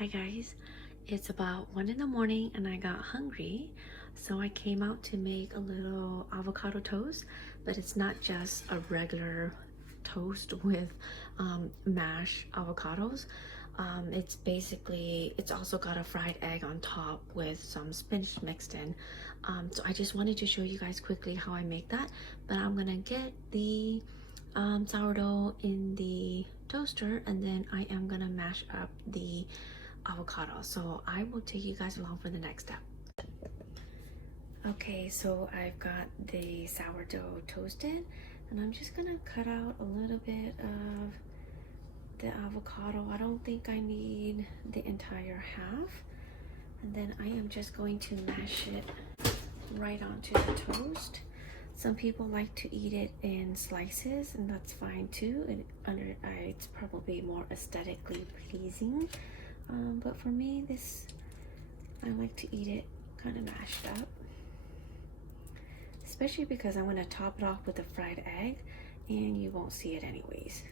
Hi guys, it's about 1 in the morning and I got hungry, so I came out to make a little avocado toast, but it's not just a regular toast with mashed avocados. It's also got a fried egg on top with some spinach mixed in. So I just wanted to show you guys quickly how I make that, but I'm gonna get the sourdough in the toaster and then I am gonna mash up the avocado. So I will take you guys along for the next step. Okay, so I've got the sourdough toasted and I'm just gonna cut out a little bit of the avocado. I don't think I need the entire half. And then I am just going to mash it right onto the toast. Some people like to eat it in slices, and that's fine too. It's probably more aesthetically pleasing. But for me, I like to eat it kind of mashed up. Especially because I'm going to top it off with a fried egg, and you won't see it anyways.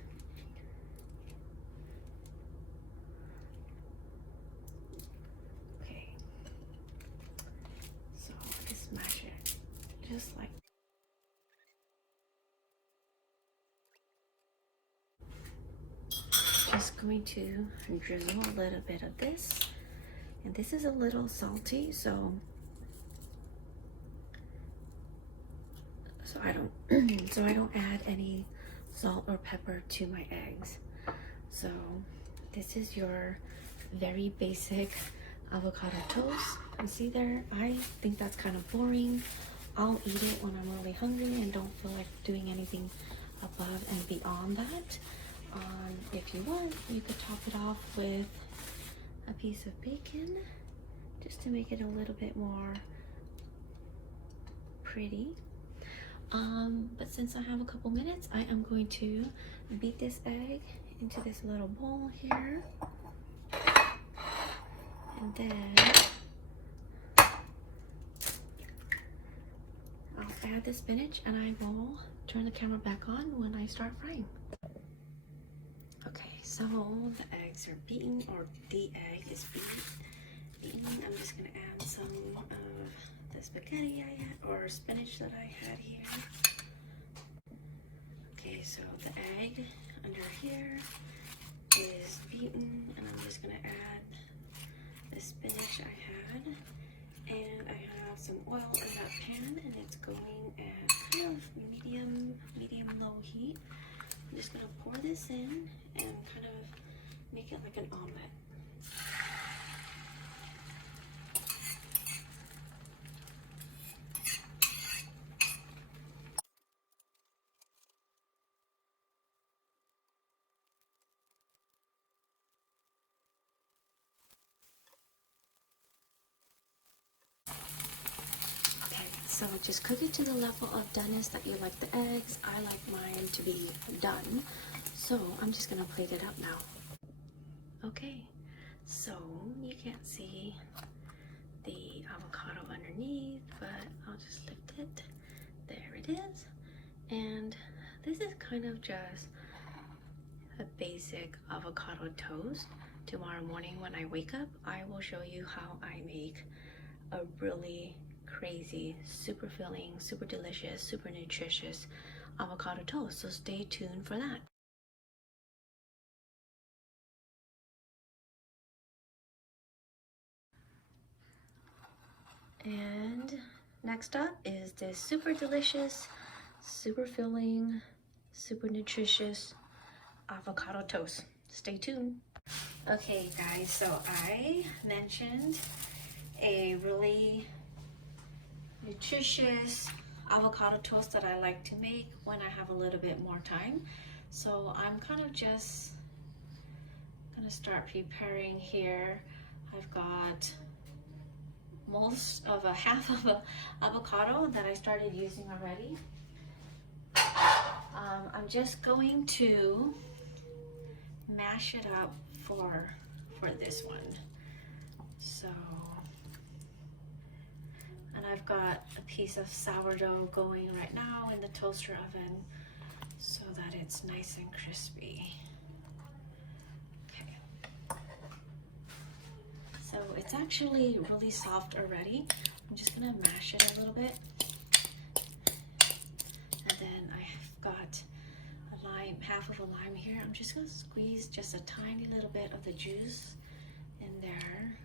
Okay. So just mash it just like just going to drizzle a little bit of this, and this is a little salty, so I don't add any salt or pepper to my eggs. So this is your very basic avocado toast. You see there, I think that's kind of boring. I'll eat it when I'm really hungry and don't feel like doing anything above and beyond that. If you want, you could top it off with a piece of bacon just to make it a little bit more pretty. But since I have a couple minutes, I am going to beat this egg into this little bowl here. And then I'll add the spinach and I will turn the camera back on when I start frying. Okay, so the eggs are beaten, or the egg is beaten. I'm just gonna add some of the spaghetti I had, or spinach that I had here. Okay, so the egg under here is beaten, and I'm just gonna add the spinach I had, and I have some oil in that pan, and it's going at kind of medium-low heat. I'm just gonna pour this in and kind of make it like an omelet. So just cook it to the level of doneness that you like the eggs. I like mine to be done. So I'm just gonna plate it up now. Okay, so you can't see the avocado underneath, but I'll just lift it. There it is. And this is kind of just a basic avocado toast. Tomorrow morning when I wake up, I will show you how I make a really crazy, super filling, super delicious, super nutritious avocado toast. So stay tuned for that. And next up is this super delicious, super filling, super nutritious avocado toast. Stay tuned. Okay guys, so I mentioned a really nutritious avocado toast that I like to make when I have a little bit more time. So I'm kind of just gonna start preparing here. I've got most of a half of a avocado that I started using already. I'm just going to mash it up for this one. So, and I've got a piece of sourdough going right now in the toaster oven so that it's nice and crispy. Okay. it's actually really soft already. I'm just gonna mash it a little bit. And then I've got a lime, half of a lime here. I'm just gonna squeeze just a tiny little bit of the juice in there.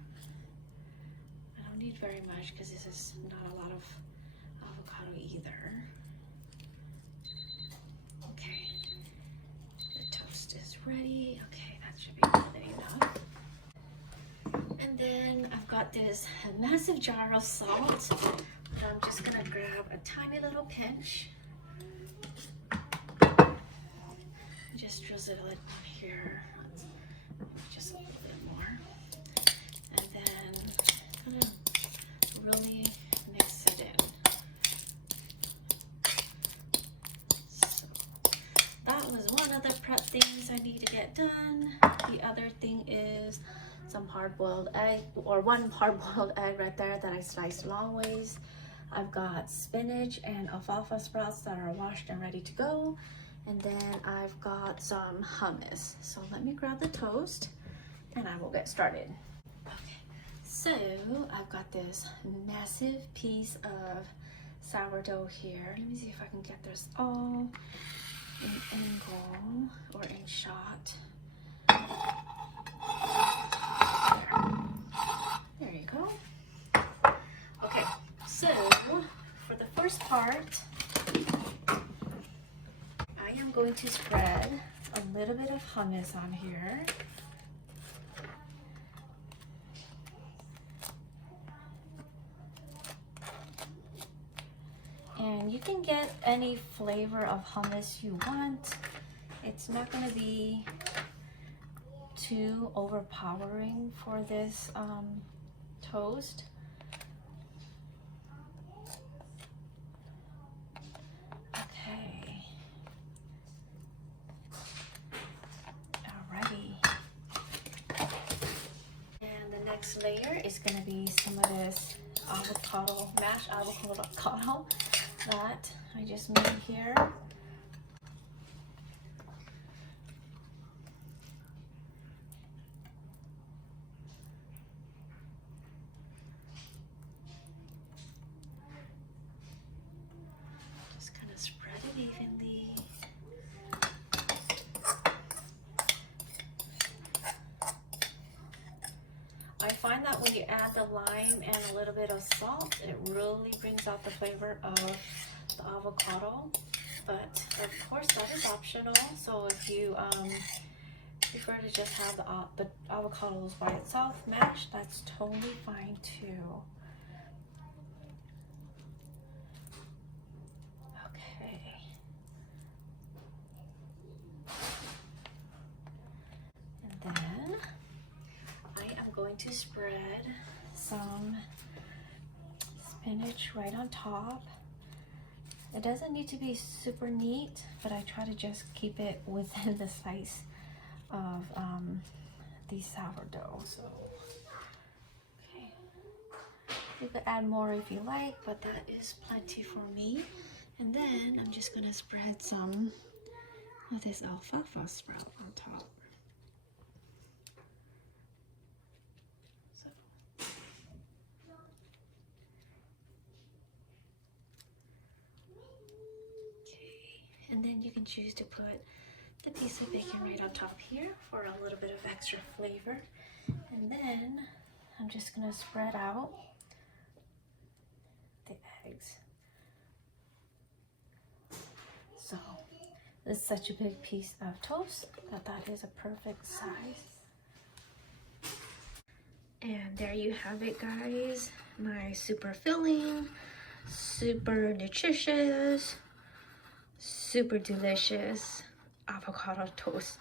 I don't need very much because this is not a lot of avocado either. Okay, the toast is ready. Okay, that should be more than enough. And then I've got this massive jar of salt. So I'm just gonna grab a tiny little pinch. Just drizzle it here, just a little bit more. And then gonna really mix it in. So that was one of the prep things I need to get done. The other thing is some hard-boiled egg, or one hard-boiled egg right there that I sliced long ways. I've got spinach and alfalfa sprouts that are washed and ready to go. And then I've got some hummus. So let me grab the toast and I will get started. Okay, so I've got this massive piece of sourdough here. Let me see if I can get this all in angle or in shot. There you go. Okay, so for the first part, I am going to spread a little bit of hummus on here. And you can get any flavor of hummus you want. It's not going to be too overpowering for this toast. Okay. Alrighty. And the next layer is going to be some of this avocado, mashed avocado that I just made here. Just kind of spread it evenly. I find that when you add the lime and a little bit of salt, it really brings out the flavor of the avocado. But of course that is optional. So if you prefer to just have the avocados by itself mashed, that's totally fine too. Okay. And then I am going to spread some spinach right on top. It doesn't need to be super neat, but I try to just keep it within the size of the sourdough. So, okay. You could add more if you like, but that is plenty for me. And then I'm just gonna spread some of this alfalfa sprout on top. And then you can choose to put the piece of bacon right on top here for a little bit of extra flavor. And then I'm just gonna spread out the eggs. So this is such a big piece of toast that is a perfect size. And there you have it, guys. My super filling, super nutritious, super delicious avocado toast.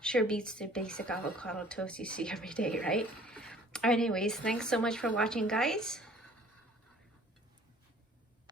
Sure beats the basic avocado toast you see every day, right? Anyways, thanks so much for watching, guys.